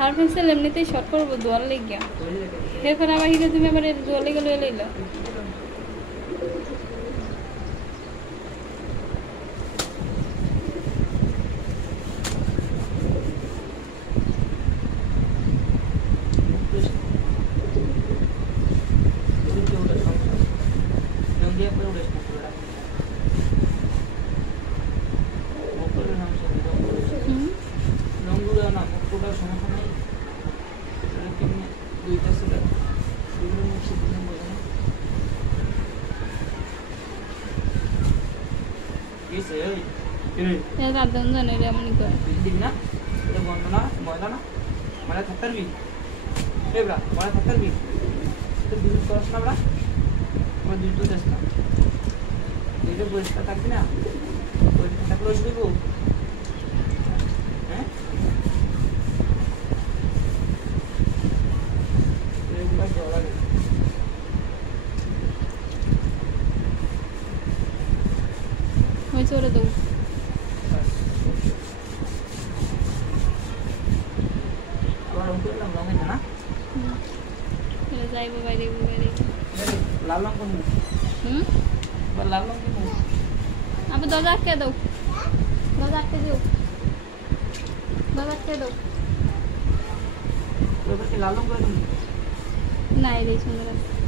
খারাপ পেন্সিল এমনিতেই শর্ট করবো দোয়ার লেগে এরপর আবার হিরে তুমি আবার দোয়ার লেগে লয়ে লইল রাধন জানে রে এমনি করে দিবি না এটা বন্ধ না ময়লা না ময়লা থাকতে পারবি এবরা ময়লা থাকতে পারবি তো বিদ্যুৎ করস না আমরা আমার দুটো দেশ না দুটো পরিষ্কার থাকবি না পরিষ্কার থাকলে ওষুধ দেবো হ্যাঁ এগুলো জল লাগে ওই চলে দেবো যাইবো বাইরে বাইরে লাল রং কোন লাল রং কোন আবার দরজা আটকে দাও দরজা আটকে দিও দরজা আটকে দাও লাল রং করে না এই সুন্দর আছে